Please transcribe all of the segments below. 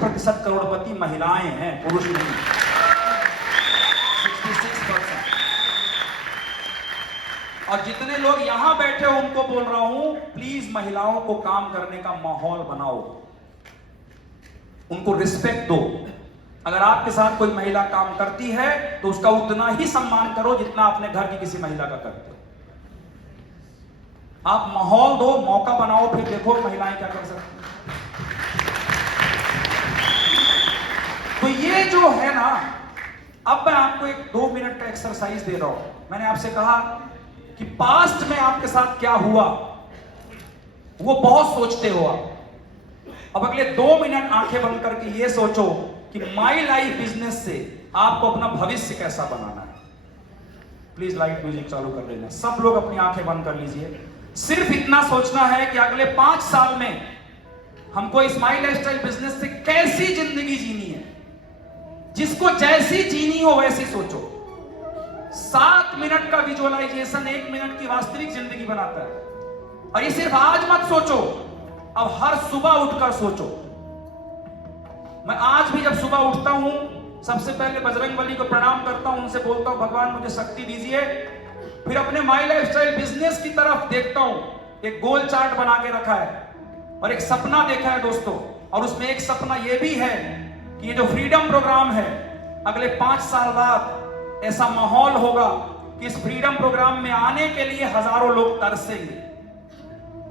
66% करोड़पति महिलाएं हैं, पुरुष नहीं। 66%। और जितने लोग यहां बैठे हो उनको बोल रहा हूं, प्लीज महिलाओं को काम करने का माहौल बनाओ, उनको रिस्पेक्ट दो। अगर आपके साथ कोई महिला काम करती है तो उसका उतना ही सम्मान करो जितना अपने घर की किसी महिला का करते हो। आप माहौल दो, मौका बनाओ, फिर देखो महिलाएं क्या कर सकती हैं। तो ये जो है ना, अब मैं आपको एक 2 मिनट का एक्सरसाइज दे रहा हूं। मैंने आपसे कहा कि पास्ट में आपके साथ क्या हुआ वो बहुत सोचते हो आप। अब अगले 2 मिनट आंखें बंद करके ये सोचो कि माई लाइफ बिजनेस से आपको अपना भविष्य कैसा बनाना है। प्लीज लाइट म्यूजिक चालू कर लेना, सब लोग अपनी आंखें बंद कर लीजिए। सिर्फ इतना सोचना है कि अगले 5 साल में हमको इस माई लाइफस्टाइल बिजनेस से कैसी जिंदगी जीनी है। जिसको जैसी जीनी हो वैसी सोचो। 7 मिनट का विजुअलाइजेशन 1 मिनट की वास्तविक जिंदगी बनाता है। और ये सिर्फ आज मत सोचो, अब हर सुबह उठकर सोचो। मैं आज भी जब सुबह उठता हूं सबसे पहले बजरंगबली को प्रणाम करता हूं, उनसे बोलता हूं भगवान मुझे शक्ति दीजिए। फिर अपने माई लाइफस्टाइल बिजनेस की तरफ देखता हूं। एक गोल चार्ट बना के रखा है और एक सपना देखा है दोस्तों। और उसमें एक सपना यह भी है कि ये जो फ्रीडम प्रोग्राम है, अगले 5 साल बाद ऐसा माहौल होगा कि इस फ्रीडम प्रोग्राम में आने के लिए हजारों लोग तरसेंगे।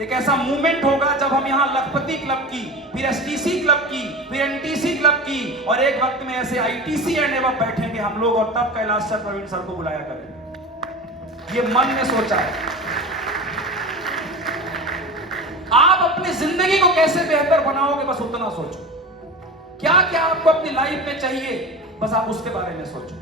एक ऐसा मूवमेंट होगा जब हम यहां लखपति क्लब की, फिर एसटीसी क्लब की, फिर एनटीसी क्लब की, और एक वक्त में ऐसे आईटीसी एंड एवं बैठेंगे हम लोग, और तब कैलाश सर, प्रवीण सर को बुलाया करेंगे। ये मन में सोचा है। आप अपनी जिंदगी को कैसे बेहतर बनाओगे बस उतना सोचो। क्या क्या आपको अपनी लाइफ में चाहिए बस आप उसके बारे में सोचो।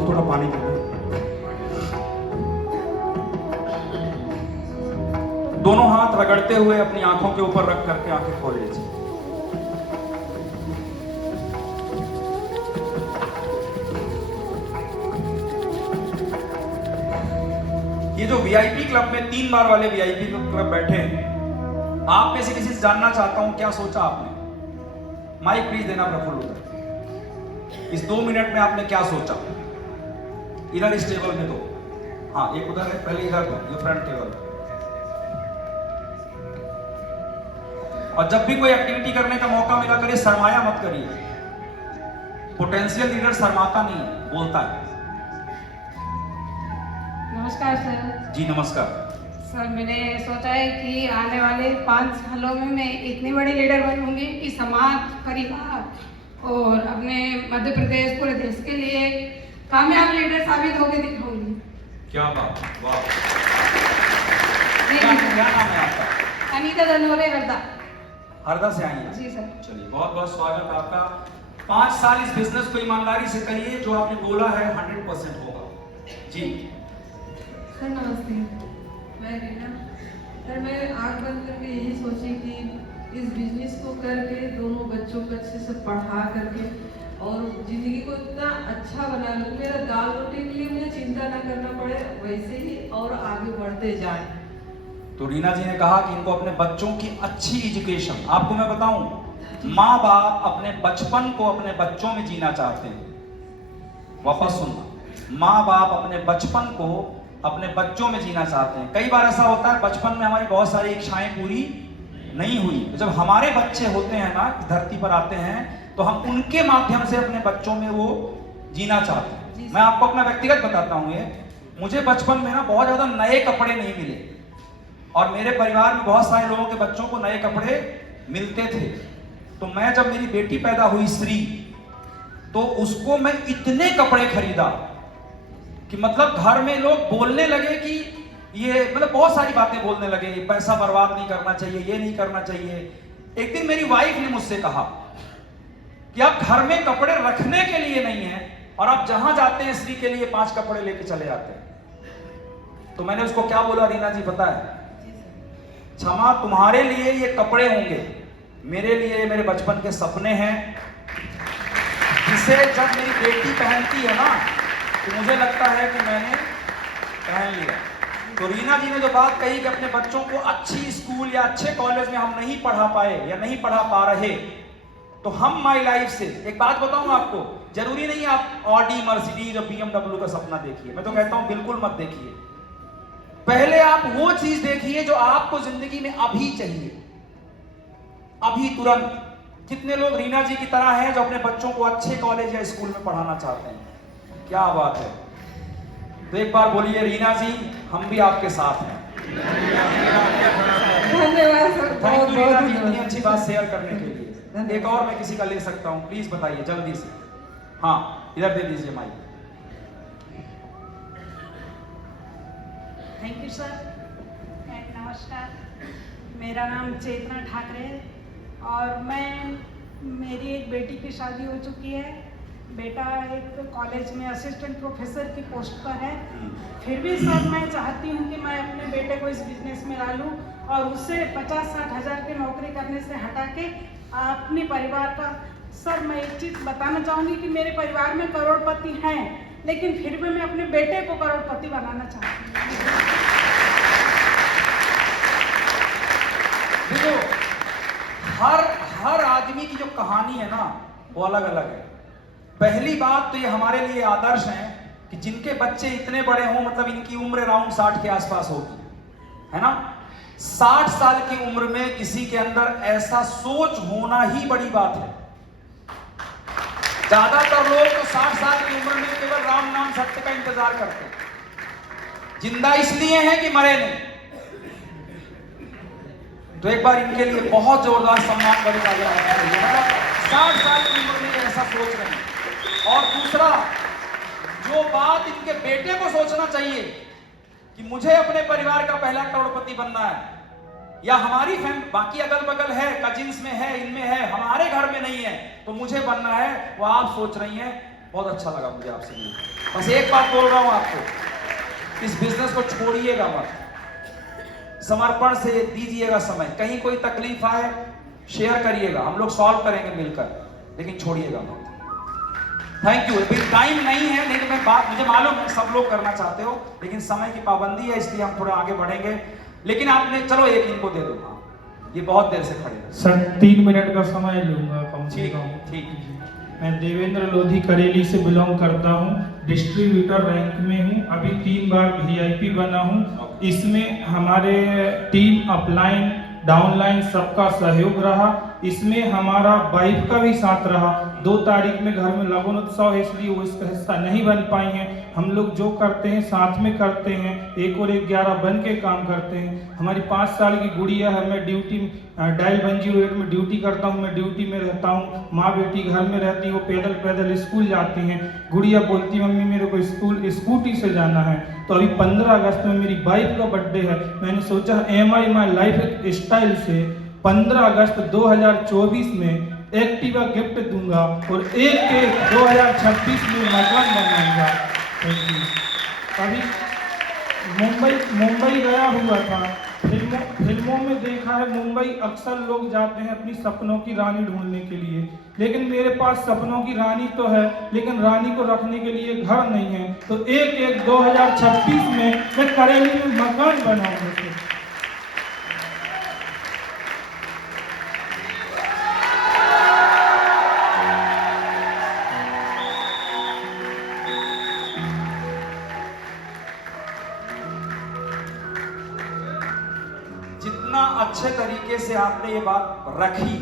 थोड़ा पानी पी लो। दोनों हाथ रगड़ते हुए अपनी आंखों के ऊपर रख करके आंखें खोल लीजिए। ये जो वीआईपी क्लब में 3 बार वाले वीआईपी क्लब बैठे हैं, आप में से किसी से जानना चाहता हूं क्या सोचा आपने। माइक प्लीज देना प्रफुल्ल उधर। इस 2 मिनट में आपने क्या सोचा। इधर इस टेबल में दो, हाँ एक उधर है, पहले इधर दो, ये फ्रंट टेबल। और जब भी कोई एक्टिविटी करने का मौका मिला करिए, शर्माया मत करिए। पोटेंशियल लीडर शर्माता नहीं है, बोलता है। नमस्कार सर। जी नमस्कार सर, मैंने सोचा है कि आने वाले 5 सालों में मैं इतनी बड़ी लीडर बनूंगी कि समाज, परिवार और अपने मध्य प्रदेश, पूरे देश के लिए कामयाब लीडर साबित होकर दिखाऊंगी। क्या बात, वाह। क्या नाम है आपका? अनीता धनोरे, हरदा। हरदा से आई हैं? जी सर। चलिए बहुत बहुत स्वागत आपका। 5 साल इस बिजनेस को ईमानदारी से करिए, जो आपने बोला है 100% होगा। जी सर नमस्ते, मैं रीना। सर मैं आँख बंद करके यही सोची कि इस बिजनेस को करके दोनों बच्चों को अच्छे से पढ़ा करके और जिंदगी को इतना अच्छा बना लूँ, मेरा दाल रोटी के लिए मुझे चिंता ना करना पड़े, वैसे ही और आगे बढ़ते जाए। तो रीना जी ने कहा कि इनको अपने बच्चों की अच्छी एजुकेशन। आपको मैं बताऊं, माँ बाप अपने बचपन को अपने बच्चों में जीना चाहते हैं। वापस सुनना, माँ बाप अपने बचपन को अपने बच्चों में जीना चाहते हैं। कई बार ऐसा होता है बचपन में हमारी बहुत सारी इच्छाएं पूरी नहीं हुई, तो जब हमारे बच्चे होते हैं ना, धरती पर आते हैं, तो हम उनके माध्यम से अपने बच्चों में वो जीना चाहते हैं। मैं आपको अपना व्यक्तिगत बताता हूँ, ये मुझे बचपन में ना बहुत ज्यादा नए कपड़े नहीं मिले, और मेरे परिवार में बहुत सारे लोगों के बच्चों को नए कपड़े मिलते थे। तो मैं जब मेरी बेटी पैदा हुई श्री, तो उसको मैं इतने कपड़े खरीदा कि मतलब घर में लोग बोलने लगे कि ये, मतलब बहुत सारी बातें बोलने लगे, पैसा बर्बाद नहीं करना चाहिए, ये नहीं करना चाहिए। एक दिन मेरी वाइफ ने मुझसे कहा कि आप घर में कपड़े रखने के लिए नहीं है, और आप जहां जाते हैं श्री के लिए 5 कपड़े लेके चले जाते हैं। तो मैंने उसको क्या बोला रीना जी पता है, क्षमा तुम्हारे लिए ये कपड़े होंगे, मेरे लिए मेरे बचपन के सपने हैं, जिसे जब मेरी बेटी पहनती है ना तो मुझे लगता है कि मैंने पहन लिया। तो रीना जी ने जो बात कही कि अपने बच्चों को अच्छी स्कूल या अच्छे कॉलेज में हम नहीं पढ़ा पाए या नहीं पढ़ा पा रहे, तो हम माई लाइफ से एक बात बताऊं आपको, जरूरी नहीं आप ऑडी मर्सिडीज और BMW का सपना देखिए, मैं तो कहता हूं बिल्कुल मत देखिए। पहले आप वो चीज देखिए जो आपको जिंदगी में अभी चाहिए, अभी तुरंत। कितने लोग रीना जी की तरह हैं जो अपने बच्चों को अच्छे कॉलेज या स्कूल में पढ़ाना चाहते हैं, क्या बात है। तो एक बार बोलिए रीना जी, हम भी आपके साथ हैं। धन्यवाद सर, थैंक यू रीना जी इतनी धन्यवाद। अच्छी बात शेयर करने के लिए। एक और मैं किसी का ले सकता हूं, प्लीज बताइए जल्दी से। हाँ, इधर दे दीजिए माइक। Thank you sir. नमस्कार, मेरा नाम चेतना ठाकरे है और मेरी एक बेटी की शादी हो चुकी है। बेटा एक कॉलेज में असिस्टेंट प्रोफेसर की पोस्ट पर है। फिर भी सर मैं चाहती हूँ कि मैं अपने बेटे को इस बिजनेस में डालूँ और उससे 50-60 हज़ार की नौकरी करने से हटा के अपने परिवार का। सर मैं एक चीज़ बताना चाहूँगी कि मेरे परिवार में करोड़पति हैं, लेकिन फिर भी मैं अपने बेटे को करोड़पति बनाना चाहती हूँ। देखो, हर आदमी की जो कहानी है ना वो अलग अलग है। पहली बात तो ये हमारे लिए आदर्श है कि जिनके बच्चे इतने बड़े हों, मतलब इनकी उम्र अराउंड 60 के आसपास होगी, है ना। 60 साल की उम्र में किसी के अंदर ऐसा सोच होना ही बड़ी बात है। ज्यादातर लोग तो 60 साल की उम्र में केवल राम नाम सत्य का इंतजार करते हैं, जिंदा इसलिए हैं कि मरे नहीं। तो एक बार इनके लिए बहुत जोरदार सम्मान बड़ी तालियां है। 60 साल की उम्र में ऐसा सोच रहे हैं। और दूसरा, जो बात इनके बेटे को सोचना चाहिए कि मुझे अपने परिवार का पहला करोड़पति बनना है, या हमारी फैमिली बाकी अगल बगल है, कजिन्स में है, इनमें है, हमारे घर में नहीं है, तो मुझे बनना है, वो आप सोच रही हैं। बहुत अच्छा लगा मुझे आपसे मिलकर। बस एक बात बोल रहा हूं आपको, इस बिजनेस को छोड़िएगा मत, समर्पण से दीजिएगा समय। कहीं कोई तकलीफ आए शेयर करिएगा, हम लोग सॉल्व करेंगे मिलकर, लेकिन छोड़िएगा मत। Thank you. अभी टाइम नहीं है, नहीं तो मैं बात, मुझे मालूम है सब लोग करना चाहते हो, लेकिन समय की पाबंदी है, इसलिए हम थोड़ा आगे बढ़ेंगे। लेकिन आपने, चलो एक इनको दे दो। हाँ, ये बहुत देर से खड़े हैं सर, 3 मिनट का समय लूंगा कम से कम। ठीक। मैं देवेंद्र लोधी करेली से बिलोंग करता हूँ, डिस्ट्रीब्यूटर रैंक में हूँ, अभी 3 बार VIP बना हूँ। इसमें हमारे टीम अपलाइन डाउनलाइन सबका सहयोग रहा। इसमें हमारा वाइफ का भी साथ रहा। 2 तारीख में घर में लगन उत्सव है, इसलिए वो इसका हिस्सा नहीं बन पाई हैं। हम लोग जो करते हैं साथ में करते हैं, 1 और 1 11 बन के काम करते हैं। हमारी 5 साल की गुड़िया है, मैं ड्यूटी डायल 108 में ड्यूटी करता हूँ, मैं ड्यूटी में रहता हूँ। माँ बेटी घर में रहती, वो पैदल स्कूल जाती हैं। गुड़िया बोलती मम्मी मेरे को स्कूल स्कूटी से जाना है। तो अभी 15 अगस्त में मेरी वाइफ का बर्थडे है। मैंने सोचा MI माई लाइफ स्टाइल से 15 अगस्त 2024 में एक्टिवा गिफ्ट दूंगा और 1/1/2026 में मकान बनाऊंगा। अभी मुंबई गया हुआ था, फिल्मों में देखा है मुंबई अक्सर लोग जाते हैं अपनी सपनों की रानी ढूंढने के लिए, लेकिन मेरे पास सपनों की रानी तो है, लेकिन रानी को रखने के लिए घर नहीं है। तो 1/1/2026 में मैं करेली में मकान बनाऊंगा। जितना अच्छे तरीके से आपने ये बात रखी,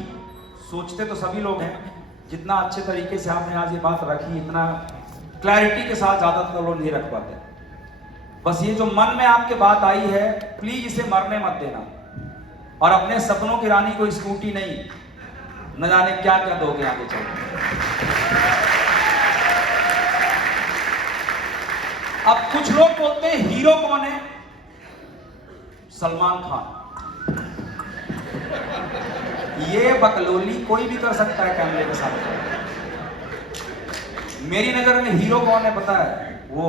सोचते तो सभी लोग हैं, जितना अच्छे तरीके से आपने आज ये बात रखी, इतना क्लैरिटी के साथ ज्यादातर लोग नहीं रख पाते। बस ये जो मन में आपके बात आई है, प्लीज इसे मरने मत देना। और अपने सपनों की रानी को स्कूटी नहीं, न जाने क्या क्या दोगे आगे चल। अब कुछ लोग बोलते हैं हीरो कौन है? सलमान खान। ये बकलोली कोई भी कर सकता है कैमरे के साथ। मेरी नजर में हीरो कौन है पता है? वो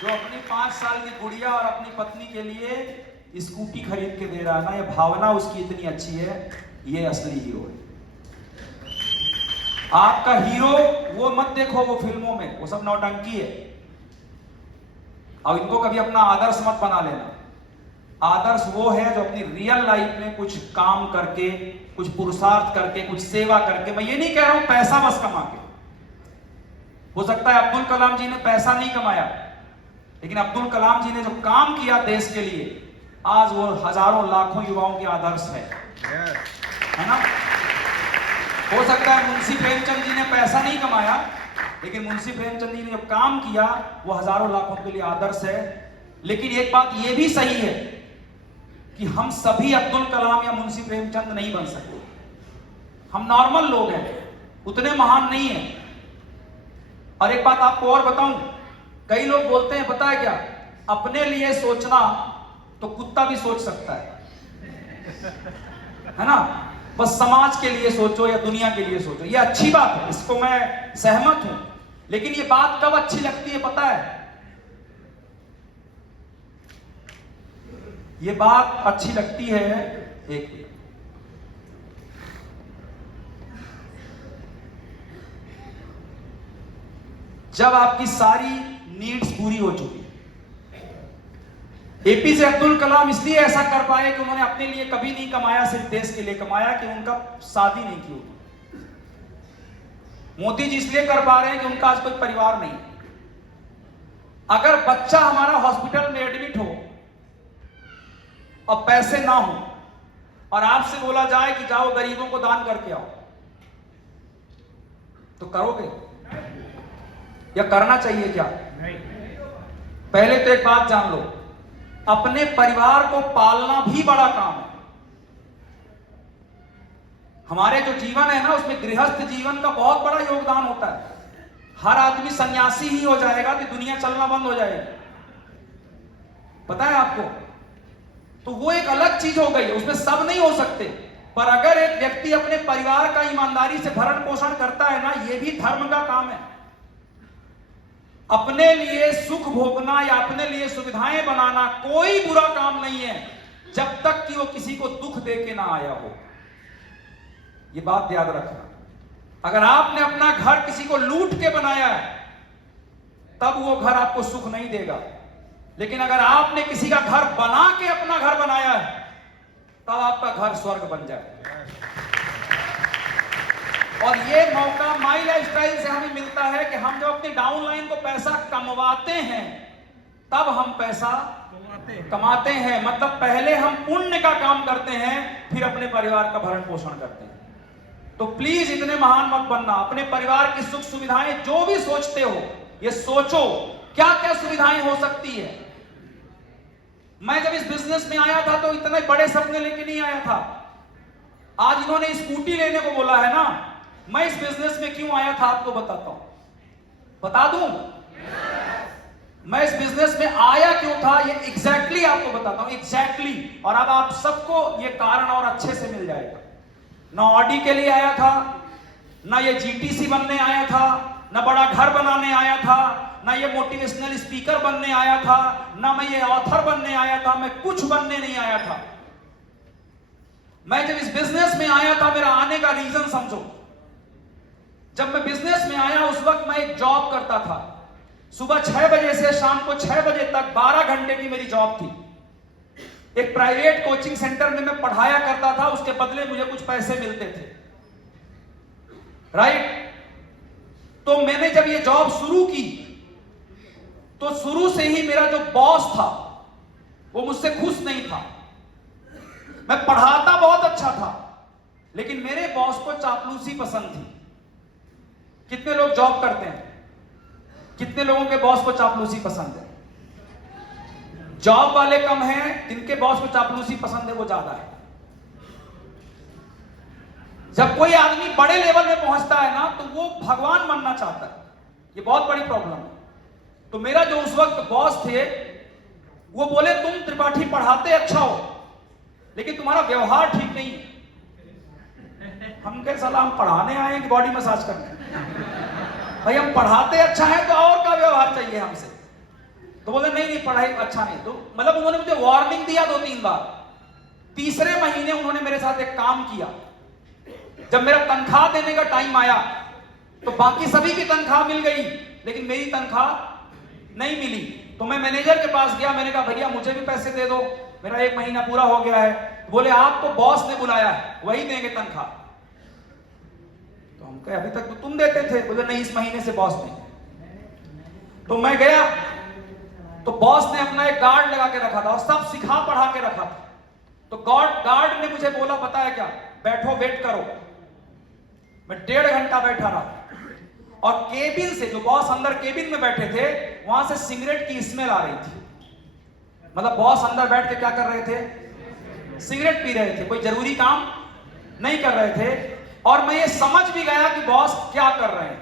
जो अपनी 5 साल की गुड़िया और अपनी पत्नी के लिए स्कूटी खरीद के दे रहा है ना, ये भावना उसकी इतनी अच्छी है, ये असली हीरो है। आपका हीरो वो मत देखो वो फिल्मों में, वो सब नौटंकी है। अब इनको कभी अपना आदर्श मत बना लेना। आदर्श वो है जो अपनी रियल लाइफ में कुछ काम करके, कुछ पुरुषार्थ करके, कुछ सेवा करके। मैं ये नहीं कह रहा हूं पैसा बस कमा के। हो सकता है अब्दुल कलाम जी ने पैसा नहीं कमाया, लेकिन अब्दुल कलाम जी ने जो काम किया देश के लिए, आज वो हजारों लाखों युवाओं के आदर्श है ना। हो सकता है मुंशी प्रेमचंद जी ने पैसा नहीं कमाया, लेकिन मुंशी प्रेमचंद जी ने जो काम किया वो हजारों लाखों के लिए आदर्श है। लेकिन एक बात ये भी सही है कि हम सभी अब्दुल कलाम या मुंशी प्रेमचंद नहीं बन सकते। हम नॉर्मल लोग हैं, उतने महान नहीं हैं। और एक बात आपको और बताऊं, कई लोग बोलते हैं पता है क्या, अपने लिए सोचना तो कुत्ता भी सोच सकता है ना। बस समाज के लिए सोचो या दुनिया के लिए सोचो, ये अच्छी बात है, इसको मैं सहमत हूं। लेकिन ये बात कब अच्छी लगती है पता है? ये बात अच्छी लगती है एक जब आपकी सारी नीड्स पूरी हो चुकी। एपीजे अब्दुल कलाम इसलिए ऐसा कर पाए कि उन्होंने अपने लिए कभी नहीं कमाया, सिर्फ देश के लिए कमाया, कि उनका शादी नहीं की होती। मोदी जी इसलिए कर पा रहे हैं कि उनका आज कोई परिवार नहीं। अगर बच्चा हमारा हॉस्पिटल में एडमिट हो और पैसे ना हो और आपसे बोला जाए कि जाओ गरीबों को दान करके आओ, तो करोगे या करना चाहिए क्या? नहीं। पहले तो एक बात जान लो, अपने परिवार को पालना भी बड़ा काम है। हमारे जो जीवन है ना, उसमें गृहस्थ जीवन का बहुत बड़ा योगदान होता है। हर आदमी सन्यासी ही हो जाएगा तो दुनिया चलना बंद हो जाएगी, पता है आपको? तो वो एक अलग चीज हो गई, उसमें सब नहीं हो सकते। पर अगर एक व्यक्ति अपने परिवार का ईमानदारी से भरण पोषण करता है ना, ये भी धर्म का काम है। अपने लिए सुख भोगना या अपने लिए सुविधाएं बनाना कोई बुरा काम नहीं है, जब तक कि वो किसी को दुख दे के ना आया हो। ये बात याद रखना। अगर आपने अपना घर किसी को लूट के बनाया है, तब वो घर आपको सुख नहीं देगा। लेकिन अगर आपने किसी का घर बना के अपना घर बनाया है, तब आपका घर स्वर्ग बन जाए। और ये मौका माई लाइफस्टाइल से हमें मिलता है कि हम जब अपनी डाउनलाइन को पैसा कमवाते हैं, तब हम पैसा कमाते हैं। मतलब पहले हम पुण्य का काम करते हैं, फिर अपने परिवार का भरण पोषण करते हैं। तो प्लीज इतने महान मत बनना। अपने परिवार की सुख सुविधाएं जो भी सोचते हो, ये सोचो क्या क्या सुविधाएं हो सकती है। मैं जब इस बिजनेस में आया था तो इतने बड़े सपने लेके नहीं आया था। आज इन्होंने स्कूटी लेने को बोला है ना, मैं इस बिजनेस में क्यों आया था आपको बताता हूं, बता दूं? मैं इस बिजनेस में आया क्यों था, ये एग्जैक्टली आपको बताता हूं, एग्जैक्टली। और अब आप सबको ये कारण और अच्छे से मिल जाएगा। ना ऑडी के लिए आया था, ना ये जीटीसी बनने आया था, ना बड़ा घर बनाने आया था, ना ये मोटिवेशनल स्पीकर बनने आया था, ना मैं ये ऑथर बनने आया था। मैं कुछ बनने नहीं आया था। मैं जब इस बिजनेस में आया था, मेरा आने का रीजन समझो। जब मैं बिजनेस में आया उस वक्त मैं एक जॉब करता था। सुबह 6 बजे से शाम को 6 बजे तक 12 घंटे की मेरी जॉब थी। एक प्राइवेट कोचिंग सेंटर में मैं पढ़ाया करता था, उसके बदले मुझे कुछ पैसे मिलते थे, राइट? तो मैंने जब ये जॉब शुरू की तो शुरू से ही मेरा जो बॉस था वो मुझसे खुश नहीं था। मैं पढ़ाता बहुत अच्छा था, लेकिन मेरे बॉस को चापलूसी पसंद थी। कितने लोग जॉब करते हैं, कितने लोगों के बॉस को चापलूसी पसंद है? जॉब वाले कम हैं, जिनके बॉस को चापलूसी पसंद है वो ज्यादा है। जब कोई आदमी बड़े लेवल में पहुंचता है ना, तो वो भगवान बनना चाहता है। ये बहुत बड़ी प्रॉब्लम है। तो मेरा जो उस वक्त बॉस थे, वो बोले तुम त्रिपाठी पढ़ाते अच्छा हो, लेकिन तुम्हारा व्यवहार ठीक नहीं है। हम कहे साला हम पढ़ाने आए हैं कि बॉडी मसाज करने? भाई हम पढ़ाते अच्छा है तो और का व्यवहार चाहिए हमसे। तो बोले नहीं नहीं पढ़ाई अच्छा नहीं। तो मतलब उन्होंने मुझे वार्निंग दिया 2-3 बार। तीसरे महीने उन्होंने मेरे साथ एक काम किया। जब मेरा तनख्वाह देने का टाइम आया तो बाकी सभी की तनख्वाह मिल गई लेकिन मेरी तनख्वाह नहीं मिली। तो मैं मैनेजर के पास गया, मैंने कहा भैया मुझे भी पैसे दे दो, मेरा 1 महीना पूरा हो गया है। बोले आपको बॉस ने बुलाया है, वही देंगे तनख्वाह। तो हम कहे अभी तक तो तुम देते थे। बोले नहीं इस महीने से बॉस ने। तो मैं गया तो बॉस ने अपना एक गार्ड लगा के रखा था और सब सिखा पढ़ा के रखा था। तो गार्ड ने मुझे बोला पता है क्या, बैठो वेट करो। मैं 1.5 घंटा बैठा रहा और केबिन से, जो बॉस अंदर केबिन में बैठे थे, वहां से सिगरेट की स्मेल आ रही थी। मतलब बॉस अंदर बैठ के क्या कर रहे थे? सिगरेट पी रहे थे, कोई जरूरी काम नहीं कर रहे थे। और मैं ये समझ भी गया कि बॉस क्या कर रहे हैं।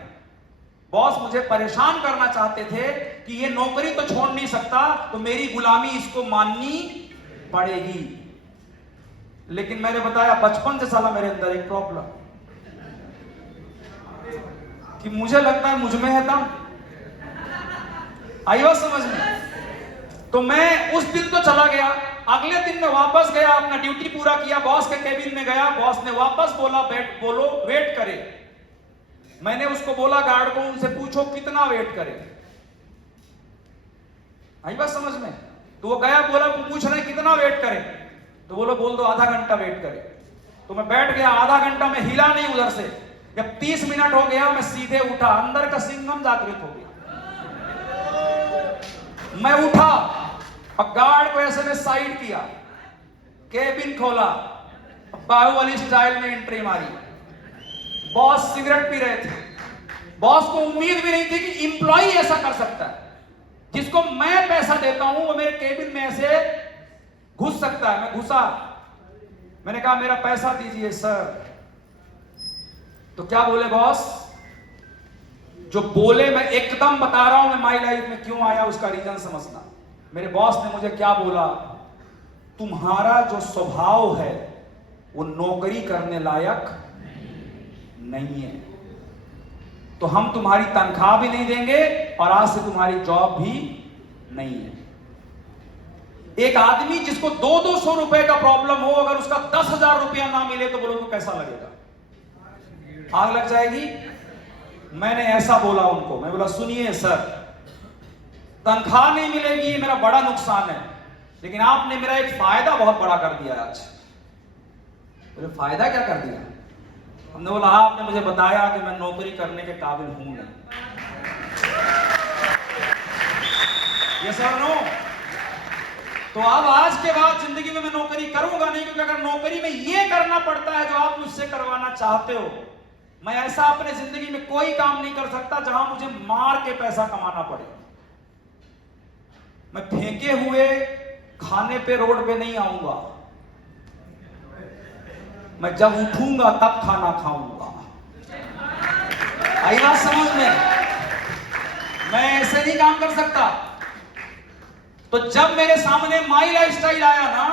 बॉस मुझे परेशान करना चाहते थे कि ये नौकरी तो छोड़ नहीं सकता, तो मेरी गुलामी इसको माननी पड़ेगी। लेकिन मैंने बताया बचपन से साला मेरे अंदर एक प्रॉब्लम कि मुझे लगता है मुझ में है दम। आई बात समझ में? तो मैं उस दिन तो चला गया, अगले दिन मैं वापस गया, अपना ड्यूटी पूरा किया, बॉस के केबिन में गया। बॉस ने वापस बोला बोलो वेट करे। मैंने उसको बोला गार्ड को, उनसे पूछो कितना वेट करे। आई बात समझ में? तो वो गया, बोला पूछ रहे कितना वेट करे। तो बोलो बोल दो आधा घंटा वेट करे। तो मैं बैठ गया, आधा घंटा में हिला नहीं उधर से। जब 30 मिनट हो गया मैं सीधे उठा, अंदर का सिंघम जागृत हो गया। मैं उठा और गार्ड को ऐसे में साइड किया, केबिन खोला, बाहुबली स्टाइल में एंट्री मारी। बॉस सिगरेट पी रहे थे। बॉस को उम्मीद भी नहीं थी कि इंप्लॉई ऐसा कर सकता है। जिसको मैं पैसा देता हूं वो मेरे केबिन में ऐसे घुस सकता है। मैं घुसा, मैंने कहा मेरा पैसा दीजिए सर। तो क्या बोले बॉस? जो बोले मैं एकदम बता रहा हूं, मैं माई लाइफ में क्यों आया उसका रीजन समझना। मेरे बॉस ने मुझे क्या बोला, तुम्हारा जो स्वभाव है वो नौकरी करने लायक नहीं है, तो हम तुम्हारी तनख्वाह भी नहीं देंगे और आज से तुम्हारी जॉब भी नहीं है। एक आदमी जिसको 200-200 रुपए का प्रॉब्लम हो, अगर उसका 10,000 रुपया ना मिले तो बोलो तो कैसा लगेगा? आग लग जाएगी। मैंने ऐसा बोला उनको, मैं बोला सुनिए सर, तनख्वाह नहीं मिलेगी मेरा बड़ा नुकसान है, लेकिन आपने मेरा एक फायदा बहुत बड़ा कर दिया आज। बोले फायदा क्या कर दिया? हमने बोला आपने मुझे बताया कि मैं नौकरी करने के काबिल हूं नहीं। ये सर नो। तो अब आज के बाद जिंदगी में मैं नौकरी करूंगा नहीं, क्योंकि अगर नौकरी में ये करना पड़ता है जो आप मुझसे करवाना चाहते हो, मैं ऐसा अपने जिंदगी में कोई काम नहीं कर सकता जहां मुझे मार के पैसा कमाना पड़े। मैं फेंके हुए खाने पे रोड पे नहीं आऊंगा। मैं जब उठूंगा तब खाना खाऊंगा। आई बात समझ में? मैं ऐसे नहीं काम कर सकता। तो जब मेरे सामने माई लाइफस्टाइल आया ना,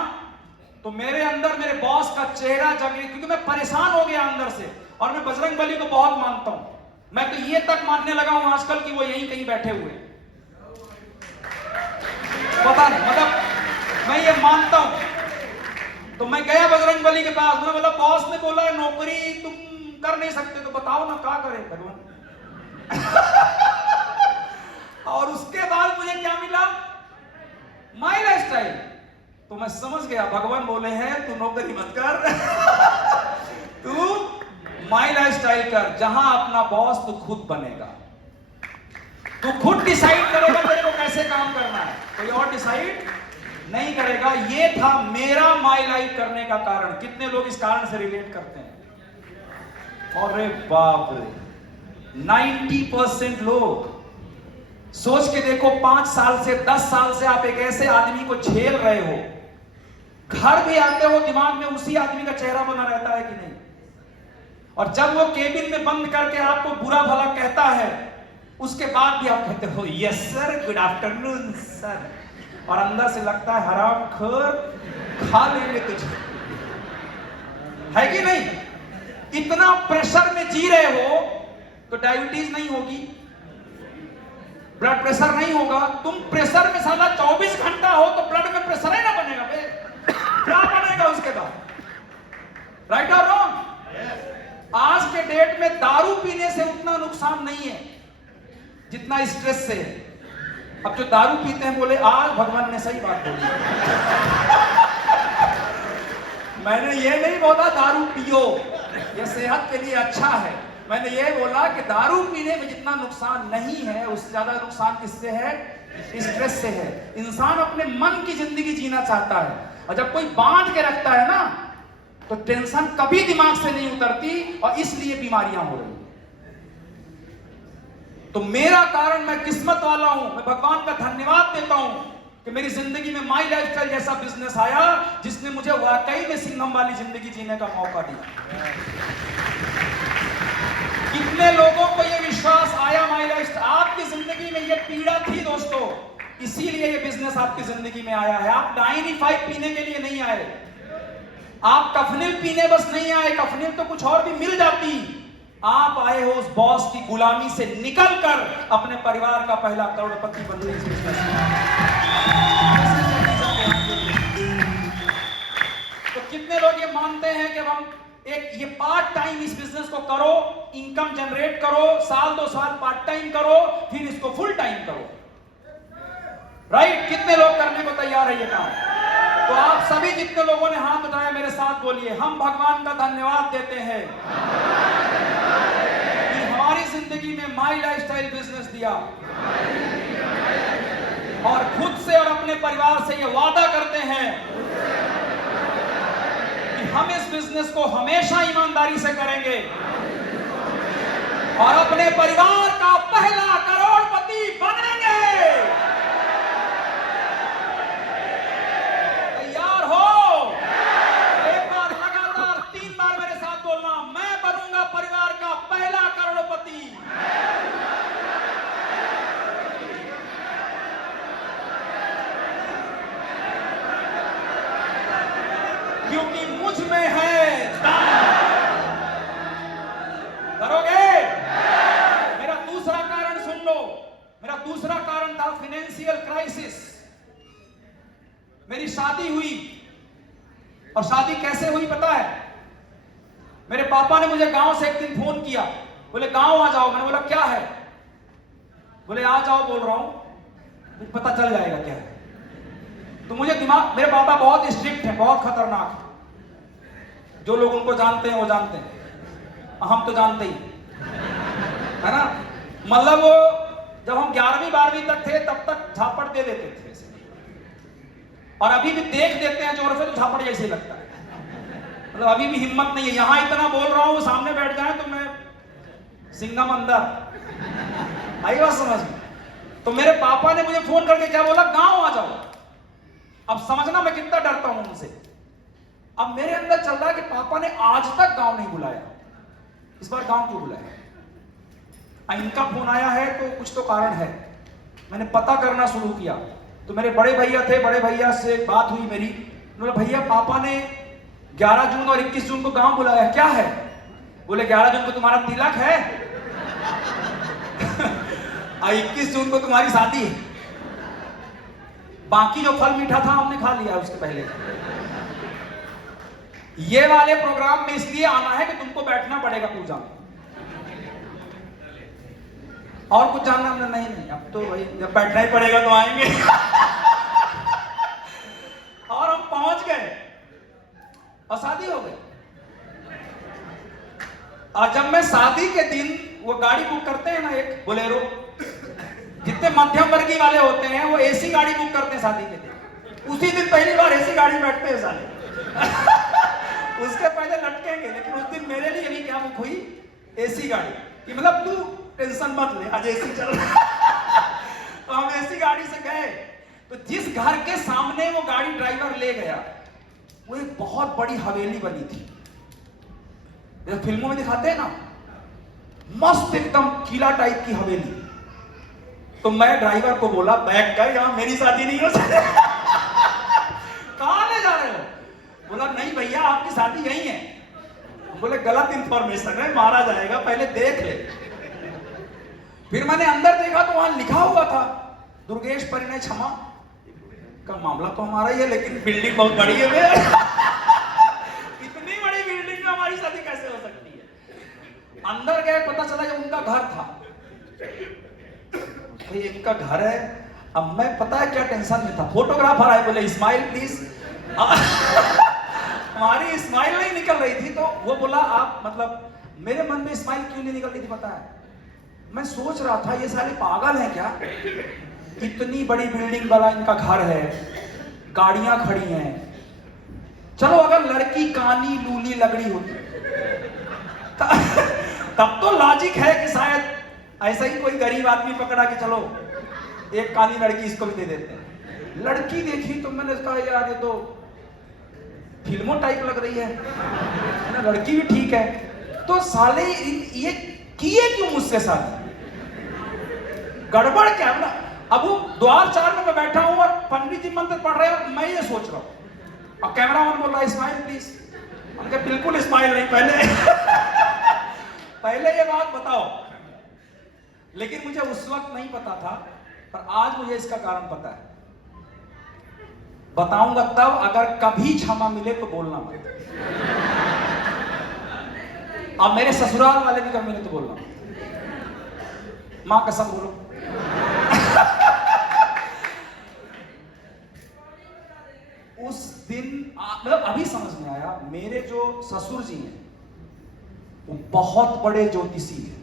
तो मेरे अंदर मेरे बॉस का चेहरा जगे, क्योंकि मैं परेशान हो गया अंदर से। और मैं बजरंग बली को बहुत मानता हूं। मैं तो ये तक मानने लगा हूं आजकल कि वो यहीं कहीं बैठे हुए, पता नहीं, मतलब मैं ये मानता हूं। तो मैं गया बजरंग बली के पास, मैंने बोला बॉस ने बोला नौकरी तुम कर नहीं सकते, तो बताओ ना क्या करे भगवान। और उसके बाद मुझे क्या मिला? माई लाइफस्टाइल। तो मैं समझ गया भगवान बोले हैं तू नौकरी मत कर, तू माई लाइफस्टाइल कर, जहां अपना बॉस तू खुद बनेगा। तू खुद डिसाइड करेगा तेरे को कैसे काम करना है, कोई और डिसाइड नहीं करेगा। ये था मेरा माई लाइफ करने का कारण। कितने लोग इस कारण से रिलेट करते हैं? अरे बाप रे, 90% लोग। सोच के देखो, 5 साल से 10 साल से आप एक ऐसे आदमी को झेल रहे हो, घर भी आते हो दिमाग में उसी आदमी का चेहरा बना रहता है कि नहीं? और जब वो केबिन में बंद करके आपको बुरा भला कहता है, उसके बाद भी आप कहते हो yes sir, good afternoon sir, और अंदर से लगता है हराम खोर, खा लेंगे तुझे, है कि नहीं? इतना प्रेशर में जी रहे हो तो डायबिटीज नहीं होगी, ब्लड प्रेशर नहीं होगा। तुम प्रेशर में साला 24 घंटा हो तो ब्लड में प्रेशर ही ना बनेगा बे, क्या बनेगा उसके बाद? राइट और रॉन्ग? आज के डेट में दारू पीने से उतना नुकसान नहीं है जितना स्ट्रेस से है। अब जो दारू पीते हैं बोले आज भगवान ने सही बात बोली। मैंने ये नहीं बोला दारू पियो, ये सेहत के लिए अच्छा है। मैंने ये बोला कि दारू पीने में जितना नुकसान नहीं है उससे ज्यादा नुकसान किससे है? स्ट्रेस से है। इंसान अपने मन की जिंदगी जीना चाहता है, और जब कोई बांध के रखता है ना तो टेंशन कभी दिमाग से नहीं उतरती और इसलिए बीमारियां हो रही। तो मेरा कारण, मैं किस्मत वाला हूं, मैं भगवान का धन्यवाद देता हूं कि मेरी जिंदगी में माई लाइफस्टाइल जैसा बिजनेस आया जिसने मुझे वाकई में सिंघम वाली जिंदगी जीने का मौका दिया। कितने लोगों को यह विश्वास आया माई लाइफस्टाइल? आपकी जिंदगी में यह पीड़ा थी दोस्तों, इसीलिए यह बिजनेस आपकी जिंदगी में आया है। आप डाइनिफाइव पीने के लिए नहीं आए, आप कफनिल पीने बस नहीं आए, कफनिल तो कुछ और भी मिल जाती। आप आए हो उस बॉस की गुलामी से निकलकर अपने परिवार का पहला करोड़पति बनने इस बिजनेस में। तो कितने लोग ये मानते हैं कि हम ये पार्ट टाइम इस बिजनेस को करो, इनकम जनरेट करो, साल 2 साल पार्ट टाइम करो, फिर इसको फुल टाइम करो। राइट? कितने लोग करने को तैयार है ये काम? तो आप सभी जितने लोगों ने हाथ उठाया मेरे साथ बोलिए, हम भगवान का धन्यवाद देते हैं कि हमारी जिंदगी में माई लाइफस्टाइल बिजनेस दिया, और खुद से और अपने परिवार से ये वादा करते हैं कि हम इस बिजनेस को हमेशा ईमानदारी से करेंगे और अपने परिवार का पहला करोड़पति बनेंगे। तैयार हो? एक बार लगातार 3 बार मेरे साथ बोलना, मैं बनूंगा परिवार का पहला करोड़पति। क्योंकि मुझ में है दम। करोगे? मेरा दूसरा कारण सुन लो। मेरा दूसरा कारण था फाइनेंशियल क्राइसिस। मेरी शादी हुई, और शादी कैसे हुई पता है? मेरे पापा ने मुझे गांव से एक दिन फोन किया, बोले गांव आ जाओ। मैंने बोला क्या है? बोले आ जाओ, बोल रहा हूं, मुझे पता चल जाएगा क्या है। तो मुझे दिमाग, मेरे पापा बहुत स्ट्रिक्ट हैं, बहुत खतरनाक हैं। जो लोग उनको जानते हैं वो जानते हैं, हम तो जानते ही है ना। मतलब वो जब हम 11वीं 12वीं तक थे तब तक झापड़ दे देते थे, और अभी भी देख देते हैं जोर से तो झापड़ जैसे लगता है। मतलब अभी भी हिम्मत नहीं है। यहां इतना बोल रहा हूं, सामने बैठ जाए तो मैं सिंघम अंदर। आई बात समझ में? तो मेरे पापा ने मुझे फोन करके क्या बोला? गांव आ जाओ। अब समझना मैं कितना डरता हूं उनसे। अब मेरे अंदर चल रहा है कि पापा ने आज तक गांव नहीं बुलाया, इस बार गांव क्यों बुलाया? इनका फोन आया है तो कुछ तो कारण है। मैंने पता करना शुरू किया, तो मेरे बड़े भैया थे, बड़े भैया से बात हुई मेरी। बोले भैया पापा ने 11 जून और 21 जून को गांव बुलाया, क्या है? बोले 11 जून को तुम्हारा तिलक है और 21 जून को तुम्हारी शादी है। बाकी जो फल मीठा था हमने खा लिया उसके पहले। ये वाले प्रोग्राम में इसलिए आना है कि तुमको बैठना पड़ेगा पूजा में, और कुछ जानना हमने नहीं। अब तो भाई जब बैठना ही पड़ेगा तो आएंगे। और हम पहुंच गए और शादी हो गई। और जब मैं शादी के दिन वो गाड़ी बुक करते हैं ना, एक बोलेरो, जितने मध्यम वर्गीय वाले होते हैं वो एसी गाड़ी बुक करते हैं शादी के दिन। उसी दिन पहली बार एसी गाड़ी में बैठते हैं साले। उसके पहले लटकेंगे, लेकिन उस दिन मेरे लिए भी क्या बुक हुई? एसी गाड़ी। कि मतलब तू टेंशन मत ले, आज एसी चल रहा। तो हम एसी गाड़ी से गए, तो जिस घर के सामने वो गाड़ी ड्राइवर ले गया वो एक बहुत बड़ी हवेली बनी थी, जैसे फिल्मों में दिखाते हैं ना, मस्त एकदम किला टाइप की हवेली। तो मैं ड्राइवर को बोला बैक कर, यहां मेरी शादी नहीं हो सकती। कहां ले जा रहे हो? बोला नहीं भैया आपकी शादी यहीं है। बोले गलत इंफॉर्मेशन है, मारा जाएगा, पहले देख ले। फिर मैंने अंदर देखा तो वहां लिखा हुआ था दुर्गेश परिणय क्षमा का मामला तो हमारा ही है, लेकिन बिल्डिंग बहुत बड़ी है भैया। इतनी बड़ी बिल्डिंग में हमारी शादी कैसे हो सकती है? अंदर गए, पता चला ये उनका घर था। भाई इनका घर है। अब मैं पता है क्या टेंशन में था, फोटोग्राफर आए, बोले स्माइल प्लीज। हमारी स्माइल नहीं निकल रही थी, तो वो बोला आप मतलब, मेरे मन में स्माइल क्यों नहीं निकल रही थी पता है? मैं सोच रहा था ये साले पागल हैं क्या, इतनी बड़ी बिल्डिंग वाला इनका घर है, गाड़ियां खड़ी हैं। चलो अगर लड़की कानी लूली लगड़ी होती तब तो लॉजिक है कि शायद ऐसा ही कोई गरीब आदमी पकड़ा कि चलो एक काली लड़की इसको भी दे देते हैं। लड़की देखी तो मैंने कहा यार ये तो फिल्मों टाइप लग रही है ना, लड़की भी ठीक है। तो साले ये किए क्यों मुझसे शादी? गड़बड़ क्या है ना? अब वो द्वार 4 में मैं बैठा हूं और पंडित जी मंत्र पढ़ रहे हैं और मैं ये सोच रहा हूं, और कैमरामैन बोल रहा है स्माइल प्लीज। हमने बिल्कुल स्माइल नहीं, पहले ये बात बताओ। लेकिन मुझे उस वक्त नहीं पता था, पर आज मुझे इसका कारण पता है। बताऊंगा तब, अगर कभी क्षमा मिले तो बोलना मत। अब मेरे ससुराल वाले भी कभी मिले तो बोलना मत। मां कसम बोलो। उस दिन मतलब अभी समझ में आया, मेरे जो ससुर जी हैं वो बहुत बड़े ज्योतिषी हैं।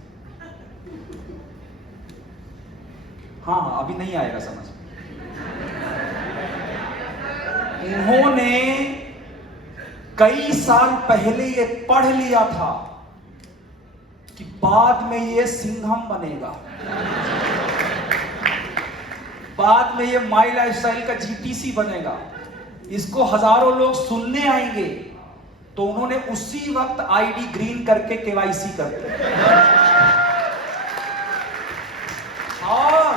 हाँ अभी नहीं आएगा समझ में। उन्होंने कई साल पहले ये पढ़ लिया था कि बाद में ये सिंघम बनेगा, बाद में ये माई लाइफस्टाइल का जीटीसी बनेगा, इसको हजारों लोग सुनने आएंगे। तो उन्होंने उसी वक्त आईडी ग्रीन करके केवाईसी कर दी और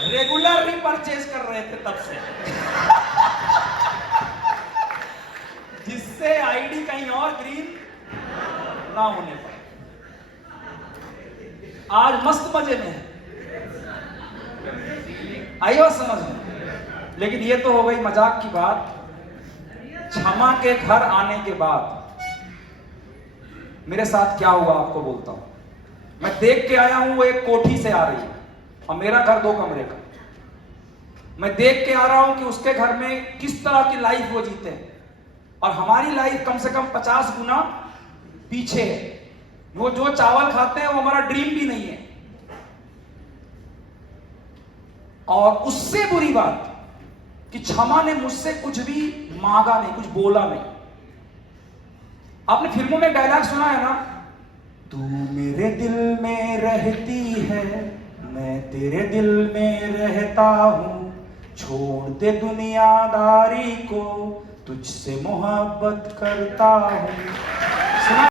रेगुलर रिपर्चेज कर रहे थे तब से, जिससे आईडी कहीं और ग्रीन ना होने पाए। आज मस्त मजे में है, आइयो समझ में। लेकिन ये तो हो गई मजाक की बात। क्षमा के घर आने के बाद मेरे साथ क्या हुआ आपको बोलता हूं। मैं देख के आया हूं, वो एक कोठी से आ रही है और मेरा घर 2 कमरे का। मैं देख के आ रहा हूं कि उसके घर में किस तरह की लाइफ वो जीते हैं, और हमारी लाइफ कम से कम 50 गुना पीछे है। वो जो चावल खाते हैं वो हमारा ड्रीम भी नहीं है। और उससे बुरी बात कि क्षमा ने मुझसे कुछ भी मांगा नहीं, कुछ बोला नहीं। आपने फिल्मों में डायलॉग सुना है ना, तू मेरे दिल में रहती है, मैं तेरे दिल में रहता हूं, छोड़ दे दुनियादारी को, तुझसे मोहब्बत करता हूं।